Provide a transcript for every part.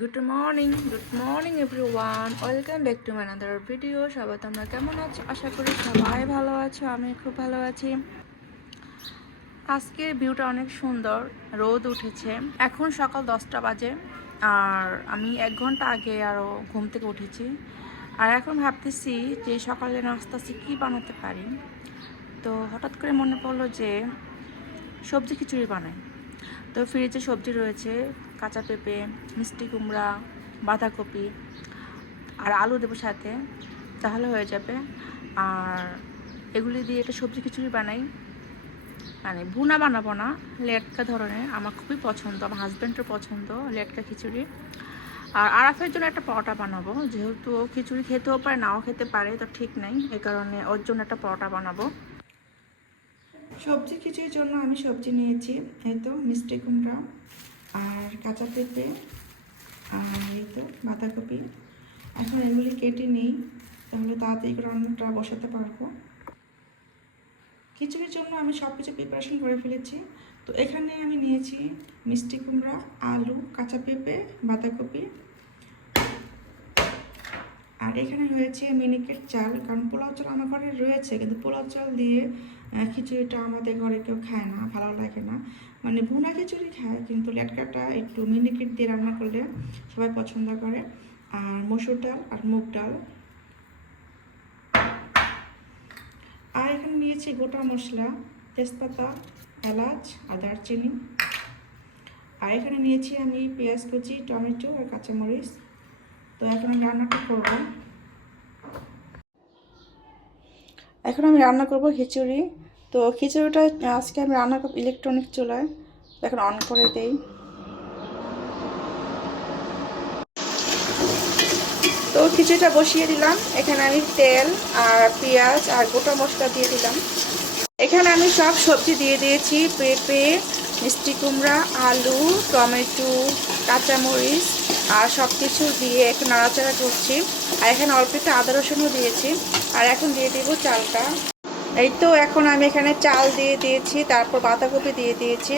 Good morning good morning everyone welcome back to my other video সবাই তোমরা কেমন আছো? আশা করি সবাই ভালো আছো, আমি খুব ভালো আছি। আজকের ভিউটা অনেক সুন্দর, রোদ উঠেছে। এখন সকাল দশটা বাজে, আর আমি এক ঘণ্টা আগে আরও ঘুম থেকে উঠেছি। আর এখন ভাবতেছি যে সকালে নাস্তা কী বানাতে পারি। তো হঠাৎ করে মনে পড়ল যে সবজি খিচুড়ি বানাই। তো ফ্রিজে সবজি রয়েছে, কাঁচা পেঁপে, মিষ্টি কুমড়া, বাঁধাকপি আর আলু দেবো সাথে, তাহলে হয়ে যাবে। আর এগুলি দিয়ে একটা সবজি খিচুড়ি বানাই। মানে ভুনা বানাবো না, লেটকা ধরনের, আমার খুবই পছন্দ, আমার হাজব্যান্ডের পছন্দ লেটকা খিচুড়ি। আর আরাফের জন্য একটা পরোটা বানাবো, যেহেতু খিচুড়ি খেতেও পারে, নাও খেতে পারে, তো ঠিক নেই, এ কারণে ওর জন্য একটা পরোটা বানাবো। সবজি খিচুড়ির জন্য আমি সবজি নিয়েছি, এই তো মিষ্টি কুমড়া আর কাঁচা পেঁপে আর এই তো বাঁধাকপি। এখন এগুলি কেটে নিই, তাহলে তাড়াতাড়ি করে রান্নাটা বসাতে পারব। খিচুড়ির জন্য আমি সব কিছু প্রিপারেশন করে ফেলেছি। তো এখানে আমি নিয়েছি মিষ্টি কুমড়া, আলু, কাঁচা পেঁপে, বাঁধাকপি। আর এখানে রয়েছে মিনিকেট চাল, কারণ পোলাও চাল আমার ঘরে রয়েছে, কিন্তু পোলাও চাল দিয়ে খিচুড়িটা আমাদের ঘরে কেউ খায় না, ভালো লাগে না। মানে ভুনা খিচুড়ি খায়, কিন্তু লেটকাটা একটু মিনিকেট দিয়ে রান্না করলে সবাই পছন্দ করে। আর মসুর ডাল আর মুগ ডাল। আর এখানে নিয়েছি গোটা মশলা, তেজপাতা, এলাচ আর দারচিনি। আর এখানে নিয়েছি আমি পেঁয়াজ কুচি, টমেটো আর কাঁচামরিচ। তো এখন আমি রান্নাটা করব? এখন আমি রান্না করব খিচুড়ি। তো খিচুড়িটা আজকে আমি রান্না করব ইলেকট্রনিক চুলায়। এখন অন করে দেই। তো খিচুড়িটা বসিয়ে দিলাম। এখানে আমি তেল আর পেঁয়াজ আর গোটা মশলা দিয়ে দিলাম। এখানে আমি সব সবজি দিয়ে দিয়েছি। পেঁপে, মিষ্টি কুমড়া, আলু, টমেটো, কাঁচামরিচ আর সব কিছু দিয়ে একটু নাড়াচাড়া করছি। আর এখানে অল্প একটু আদা রসুনও দিয়েছি। আর এখন দিয়ে দেবো চালটা। এই তো এখন আমি এখানে চাল দিয়ে দিয়েছি, তারপর বাঁধাকপি দিয়ে দিয়েছি,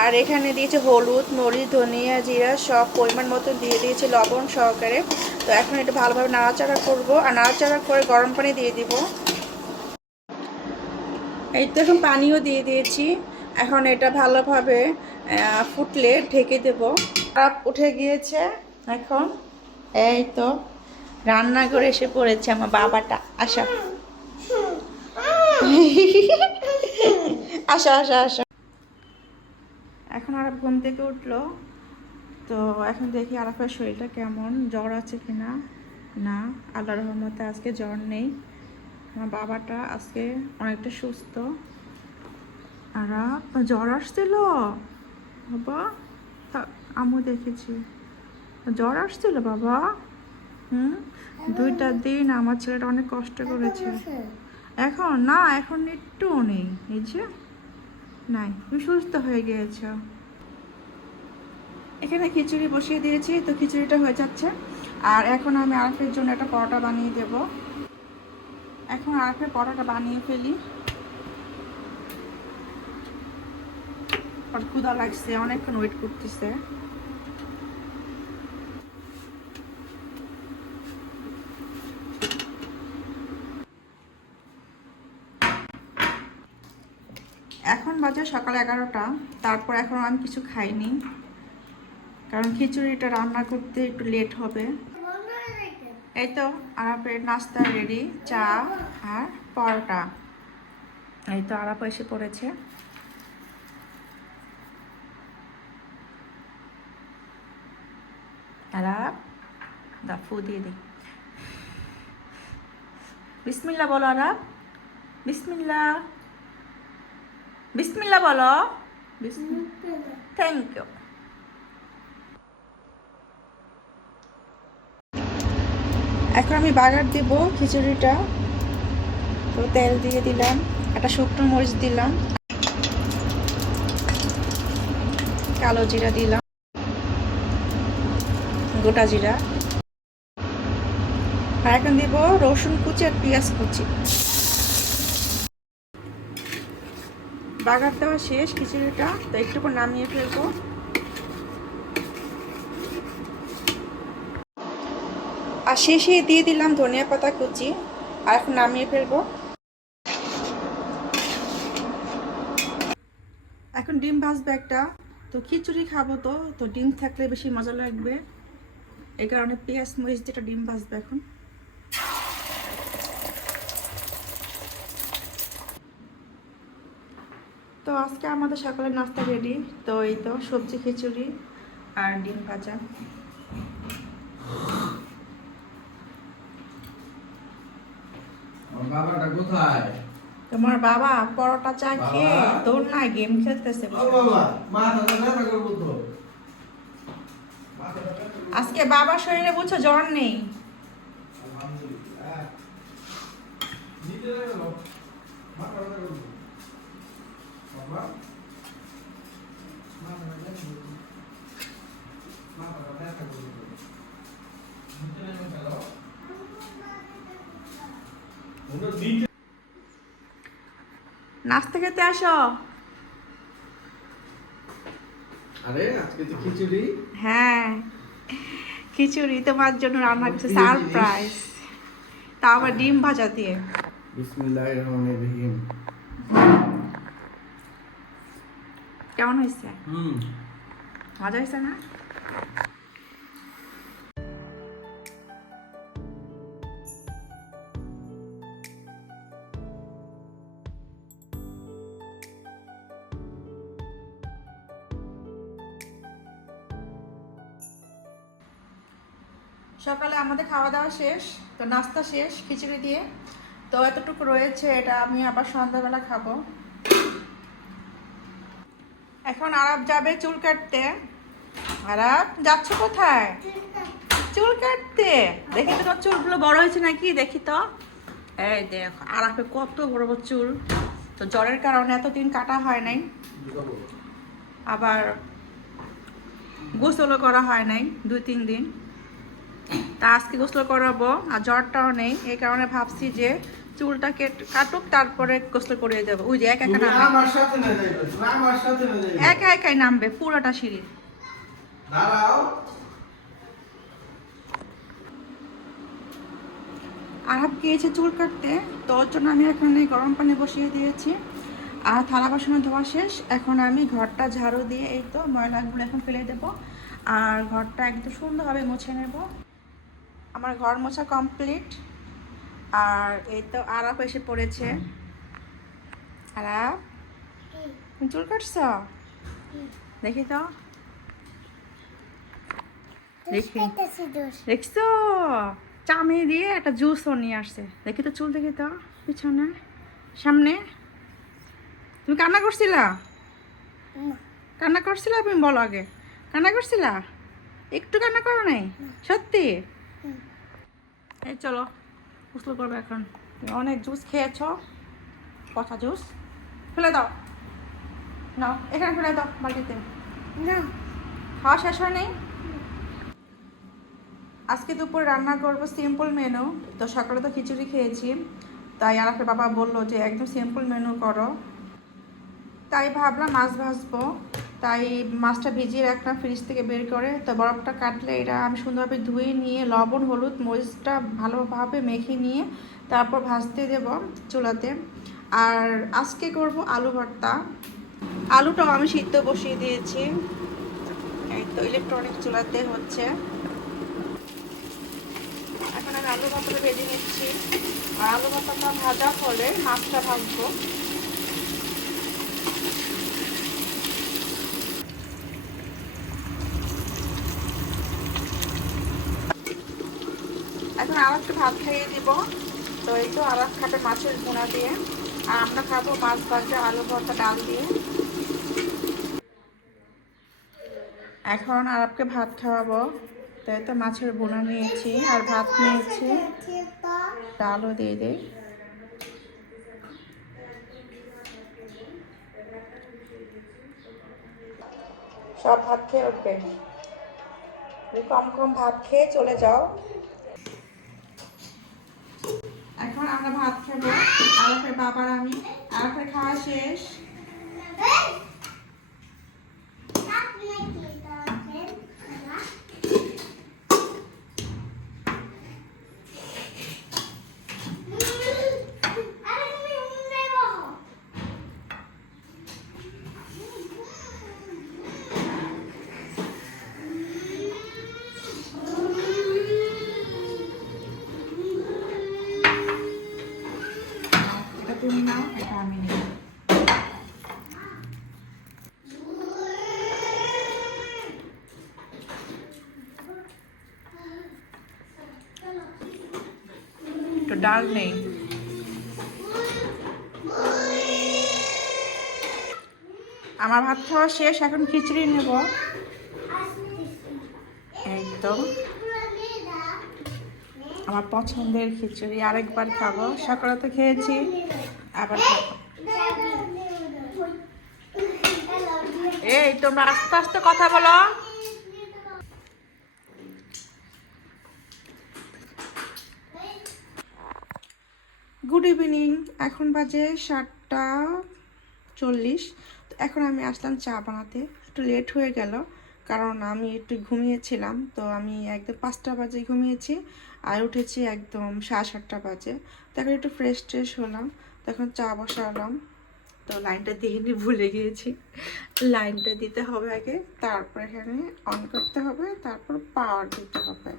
আর এখানে দিয়েছি হলুদ, মরিচ, ধনিয়া জিরা, সব পরিমাণ মতো দিয়ে দিয়েছি লবণ সহকারে। তো এখন একটু ভালোভাবে নাড়াচাড়া করব, আর নাড়াচাড়া করে গরম পানি দিয়ে দিব। এই তো এখন পানিও দিয়ে দিয়েছি। এখন এটা ভালোভাবে ফুটলে ঢেকে দেব। তাপ উঠে গিয়েছে এখন। এই তো রান্না করে এসে পড়েছে আমার বাবাটা আসা আসা আসা আসা। এখন আর ঘুম থেকে উঠল। তো এখন দেখি আরাফের শরীরটা কেমন, জ্বর আছে কিনা? না না আল্লাহ রহমতে আজকে জ্বর নেই। আমার বাবাটা আজকে অনেকটা সুস্থ। আর জ্বর আসছিল? বাবা আম্মু দেখেছি। জ্বর আসছিল বাবা? হুম? দুইটা দিন আমার ছেলেটা অনেক কষ্ট করেছে। এখন? না, এখন একটুও নেই। এই যে, নাই, তুমি সুস্থ হয়ে গিয়েছ। এখানে খিচুড়ি বসিয়ে দিয়েছি, তো খিচুড়িটা হয়ে যাচ্ছে। আর এখন আমি আরফের জন্য একটা পরোটা বানিয়ে দেব। এখন আরফের পরোটা বানিয়ে ফেলি। আর ক্ষুধা লাগছে, অনেকক্ষণ ওয়েট করতেছে। এখন বাজে সকাল এগারোটা, তারপর এখন আমি কিছু খাইনি। কারণ খিচুড়িটা রান্না করতে একটু লেট হবে। এই তো, আরাপের নাস্তা রেডি চা আর পরোটা। এই তো, আরাপ এসে পড়েছে। আরাপ, দা ফু দিয়ে দিই বিসমিল্লা বলো আরাপ। বিসমিল্লা বিসমিল্লা বলো। থ্যাংক ইউ এখন আমি বাগার দেব খিচুড়িটা। তো তেল দিয়ে দিলাম একটা শুকনো মরিচ দিলাম কালো জিরা দিলাম গোটা জিরা। আর এখন দিব রসুন কুচি আর পেঁয়াজ কুচি। বাগার দেওয়া শেষ খিচুড়িটা, তো একটু পর নামিয়ে ফেলব। আর শেষে দিয়ে দিলাম ধনিয়া পাতা কুচি, আর এখন নামিয়ে ফেলব। এখন ডিম ভাজবে একটা, তো খিচুড়ি খাব তো তো ডিম থাকলে বেশি মজা লাগবে। এই কারণে পেঁয়াজ, মরিচ যেটা ডিম ভাজবে এখন। আজকে আমাদের সকালের নাস্তা রেডি তো এই তো সবজি খিচুড়ি আর ডিম ভাজা। আমার তোমার বাবা পরোটা চা খেয়ে দৌড় না গেম খেলতেছে আজকে বাবার শরীরে বুঝছ জ্বর নেই। আলহামদুলিল্লাহ। নাস্তা খেতে আসো। আরে আজকে তো খিচুড়ি। হ্যাঁ খিচুড়ি তোমার জন্য রান্না করছে সারপ্রাইজ। তা আবার ডিম ভাজা দিয়ে। বিসমিল্লাহির রহমানির রহিম। কেমন হয়েছে? মজা হয়েছে না? সকালে আমাদের খাওয়া দাওয়া শেষ তো নাস্তা শেষ খিচুড়ি দিয়ে। তো এতটুকু রয়েছে এটা আমি আবার সন্ধ্যাবেলা খাব। এখন আরব যাবে চুল কাটতে। আরব, যাচ্ছ কোথায়? চুল কাটতে। দেখি তো তোর চুলগুলো বড় হয়েছে নাকি? দেখি তো। এই দেখ, আরাফে কত বড় বড় চুল। তো জ্বরের কারণে এতদিন কাটা হয় নাই। আবার গোসলও করা হয় নাই দুই, তিন দিন। তা আজকে গোসল করাবো, আর জ্বরটাও নেই। এই কারণে ভাবছি যে চুলটা কেট কাটুক তারপরে গোসল করিয়ে দেবো ওই যে এক একা নামবে। একা একাই নামবে পুরোটা সিঁড়ি। আরব গিয়েছে চুল কাটতে তো ওর জন্য আমি এখানে গরম পানি বসিয়ে দিয়েছি। আর থালা বাসনে ধোয়া শেষ এখন আমি ঘরটা ঝাড়ু দিয়ে এই তো ময়লাগুলো এখন ফেলে দেব। আর ঘরটা একদম সুন্দরভাবে মুছে নেব। আমার ঘর মোছা কমপ্লিট আর এই তো আরাপ এসে পড়েছে। আরাপ চুল কাটছ? দেখি তো। দেখি। দেখছ? চামে দিয়ে একটা জুসও নিয়ে আসছে। দেখি তো চুল দেখি তো। পিছনে। সামনে। তুমি কান্না করছিলা? কান্না করছিলা তুমি বলো আগে। কান্না করছিলা? একটু কান্না করো নাই? সত্যি? এই চলো। গোসল করবে এখন। তুমি অনেক জুস খেয়েছ পচা জুস ফেলে দাও। নাও এখানে ফেলে দাও বালতিতে। খাওয়া শেষ হয় নেই? আজকে দুপুর রান্না করব সিম্পল মেনু তো সকালে তো খিচুড়ি খেয়েছি। তাই আর বাবা বলল যে একদম সিম্পল মেনু করো। তাই ভাবলাম মাছ ভাজবো। তাই মাছটা ভিজিয়ে রাখলাম ফ্রিজ থেকে বের করে। তো বরফটা কাটলে এটা আমি সুন্দরভাবে ধুয়ে নিয়ে লবণ, হলুদ, মরিচটা ভালোভাবে মেখে নিয়ে তারপর ভাজতে দেব চুলাতে। আর আজকে করব আলু ভর্তা। আলুটাও আমি সিদ্ধ বসিয়ে দিয়েছি। এই তো ইলেকট্রনিক চুলাতে হচ্ছে। এখন আমি আলু ভাতটা ভেজে নিচ্ছি। আর আলু ভর্তাটা ভাজা হলে মাছটা ভাজবো। এখন আর একটু ভাত খাইয়ে দিব। তো এই তো আর খাবে মাছের ভুনা দিয়ে। আর আমরা খাব মাছ ভাজা, আলু ভর্তা, ডাল দিয়ে। এখন আরবকে ভাত খাওয়াবো। তাই তো মাছের বোনা নিয়েছি আর ভাত নিয়েছি। ডালও দিয়ে দিই। সব ভাত খেয়ে উঠবে। কম কম ভাত খেয়ে চলে যাও এখন আমরা ভাত খাব আরফের বাবার আমি আরফের খাওয়া শেষ। তুমি নাও এটা আমি নিই তো ডাল নেই আমার ভাত খাওয়া শেষ, এখন খিচড়ি নেব। একদম। আমার পছন্দের খিচুড়ি, আরেকবার খাব। সকালে তো খেয়েছি। আবার এই তোমরা আস্তে আস্তে কথা বলো। গুড ইভিনিং এখন বাজে সাতটা চল্লিশ। তো এখন আমি আসলাম চা বানাতে। একটু লেট হয়ে গেল কারণ আমি একটু ঘুমিয়েছিলাম। তো আমি একদম পাঁচটা বাজে ঘুমিয়েছি আর উঠেছি একদম সাড়ে সাতটা বাজে। তো এখন একটু ফ্রেশ ট্রেশ হলাম। তখন চা বসালাম। তো লাইনটা দিয়ে নি, ভুলে গিয়েছি। লাইনটা দিতে হবে আগে, তারপর এখানে অন করতে হবে, তারপর পাওয়ার দিতে হবে।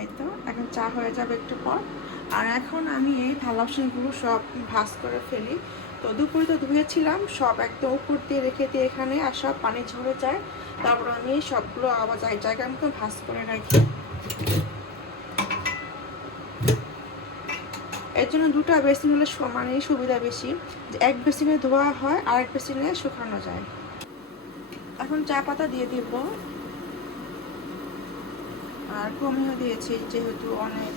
এই তো, এখন চা হয়ে যাবে একটু পর। আর এখন আমি এই থালা সব ভাস করে ফেলি। তো দুপুরে তো ধুয়েছিলাম, সব একদম উপর দিয়ে রেখে দিয়ে এখানে, আর সব পানি ঝরে যায়। তারপর আমি সবগুলো আবার যাই জায়গার মতো ভাস করে রাখি। এর জন্য দুটো বেসিন হলে সমানই সুবিধা বেশি। যে এক বেসিনে ধোয়া হয় আর এক বেসিনে শুকানো যায়। এখন চা পাতা দিয়ে দিব। আর কমিয়ে দিয়েছি, যেহেতু অনেক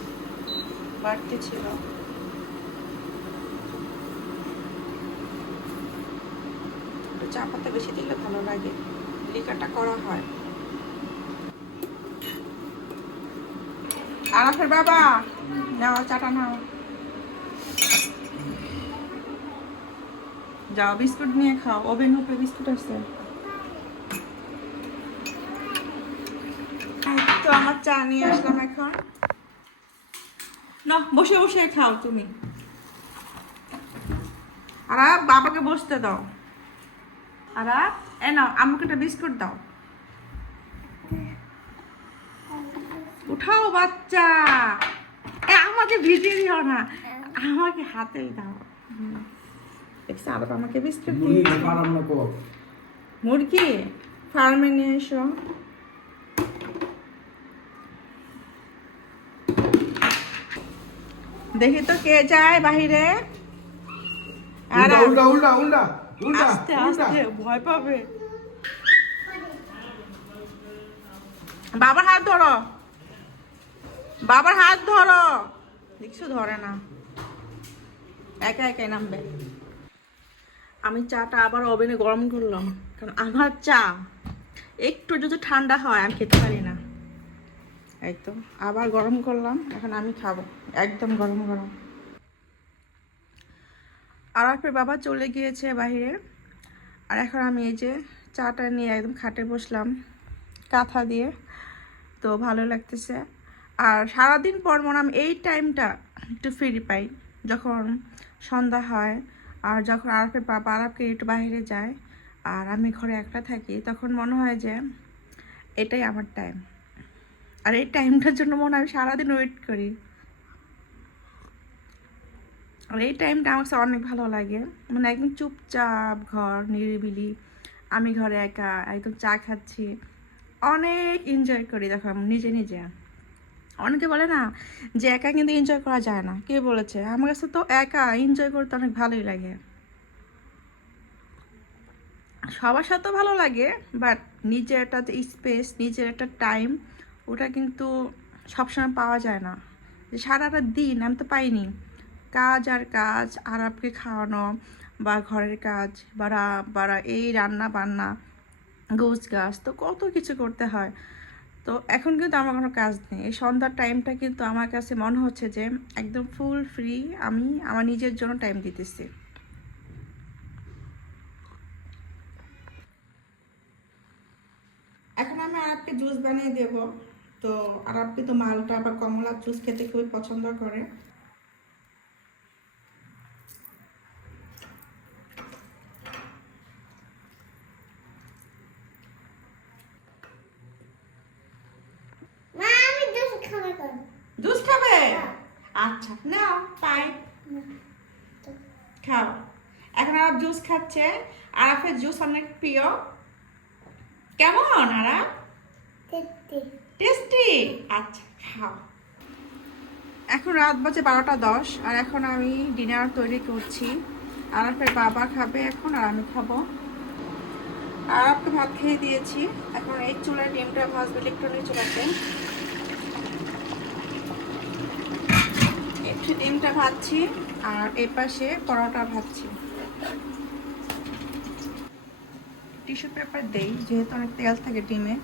বাড়তি ছিল। চা পাতা বেশি দিলে ভালো লাগে। লিকাটা করা হয়। আরাফের বাবা? যাও চাটা নাও। যাও, বিস্কুট নিয়ে খাও। ওভেন উপরে বিস্কুট আছে। তো আমার চা নিয়ে আসলাম এখন। না, বসে বসে খাও তুমি। আর, বাবাকে বসতে দাও। আর, এ নাও, আমাকে একটা বিস্কুট দাও। উঠাও, বাচ্চা। এ, আমাকে ভিজিয়ে দিও না। আমাকে হাতেই দাও। দেখছ আর আমাকে বিস্কুট মুরগি ফার্মে নিয়ে এসো। দেখি তো কে যায় বাহিরে। আস্তে আস্তে ভয় পাবে। বাবার হাত ধরো। বাবার হাত ধরো। দেখছ ধরে না। একা একাই নামবে। আমি চাটা আবার ওভেনে গরম করলাম। কারণ আমার চা একটু যদি ঠান্ডা হয়, আমি খেতে পারি না। তো, আবার গরম করলাম, এখন আমি খাব। একদম গরম গরম। আরাফের বাবা চলে গিয়েছে বাইরে। আর এখন আমি এই যে চাটা নিয়ে একদম খাটে বসলাম, কাঁথা দিয়ে। তো ভালো লাগতেছে। আর সারাদিন পর মনে আমি এই টাইমটা একটু ফ্রি পাই। যখন সন্ধ্যা হয় আর যখন আরাফের বাবা আরাফকে একটু বাইরে যায় আর আমি ঘরে একলা থাকি, তখন মনে হয় যে এটাই আমার টাইম আর এই টাইমটার জন্য মনে হয় আমি সারাদিন ওয়েট করি। আর এই টাইমটা আমার কাছে অনেক ভালো লাগে। মানে একদম চুপচাপ ঘর, নিরিবিলি। আমি ঘরে একা, একদম চা খাচ্ছি। অনেক এনজয় করি, দেখো নিজে নিজে। অনেকে বলে না যে একা কিন্তু এনজয় করা যায় না। কে বলেছে? আমার কাছে তো একা এনজয় করতে অনেক ভালোই লাগে। সবার সাথে ভালো লাগে বাট নিজের একটা স্পেস নিজের একটা টাইম ওটা কিন্তু সবসময় পাওয়া যায় না। যে সারাটা দিন আমি তো পাইনি। কাজ আর কাজ আরাপকে খাওয়ানো বা ঘরের কাজ, বা রা- বা রা- এই রান্না বান্না গোছ গাছ তো কত কিছু করতে হয়। তো এখন কিন্তু আমার কোনো কাজ নেই। এই সন্ধ্যার টাইমটা কিন্তু আমার কাছে মনে হচ্ছে যে একদম ফুল ফ্রি আমি আমার নিজের জন্য টাইম দিতেছি। এখন আমি আরবকে জুস বানিয়ে দেব। তো আরাপকে তো মালটা আবার কমলার জুস খেতে খুবই পছন্দ করে মা আমি দুধ খাবে কোন জুস খাবে? আচ্ছা নাও পাই খাও। এখন আরাপ জুস খাচ্ছে। আরাফের জুস অনেক প্রিয়। কেমন তেতে টেস্টি। আচ্ছা খাও। এখন রাত বাজে বারোটা দশ আর এখন আমি ডিনার তৈরি করছি। আর আপনার বাবা খাবে এখন আর আমি খাব। আর আপনি ভাত খেয়ে দিয়েছি। এখন এই চুলায় ডিমটা ভাজবে ইলেকট্রনিক চুলাতে একটু ডিমটা ভাজছি আর এই পাশে পরোটা ভাজছি। টিস্যু পেপার দেই, যেহেতু অনেক তেল থাকে ডিমে।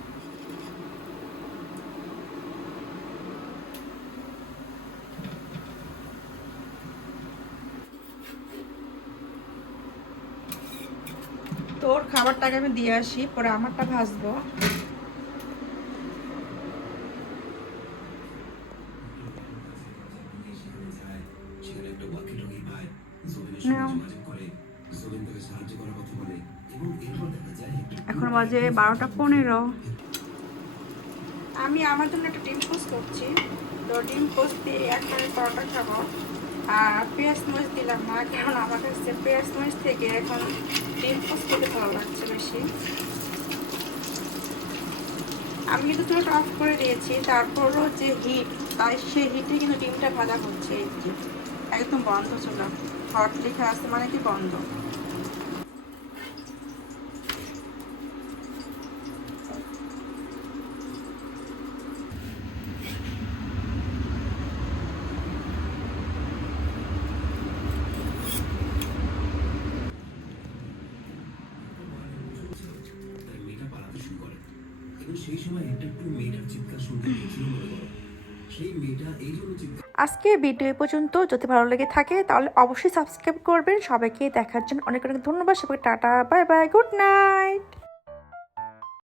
তোর খাবারটাকে আমি দিয়ে আসি, পরে আমারটা ভাজবো। এখন বাজে বারোটা পনেরো। আমি আমার জন্য একটা ডিম পোস্ট করছি। তো ডিম পোস্ট দিয়ে একটা পরোটা খাব। আর পেঁয়াজ মরিচ দিলাম না কারণ আমার কাছে পেঁয়াজ মরিচ থেকে এখন ডিম পোস্ট খেতে ভালো লাগছে বেশি। আমি কিন্তু চুলোটা অফ করে দিয়েছি তারপরও যে হিট তাই সেই হিটে কিন্তু ডিমটা ভাজা হচ্ছে। একদম বন্ধ চুলা। হট লেখা আছে মানে কি বন্ধ? সেই সময় একটা একটু মেয়েটার চিৎকার শুনতে পেয়েছিল সেই মেয়েটা এই জন্য চিৎকার আজকের ভিডিও পর্যন্ত। যদি ভালো লেগে থাকে, তাহলে অবশ্যই সাবস্ক্রাইব করবেন। সবাইকে দেখার জন্য অনেক অনেক ধন্যবাদ। সবাইকে tata, bye bye, good night.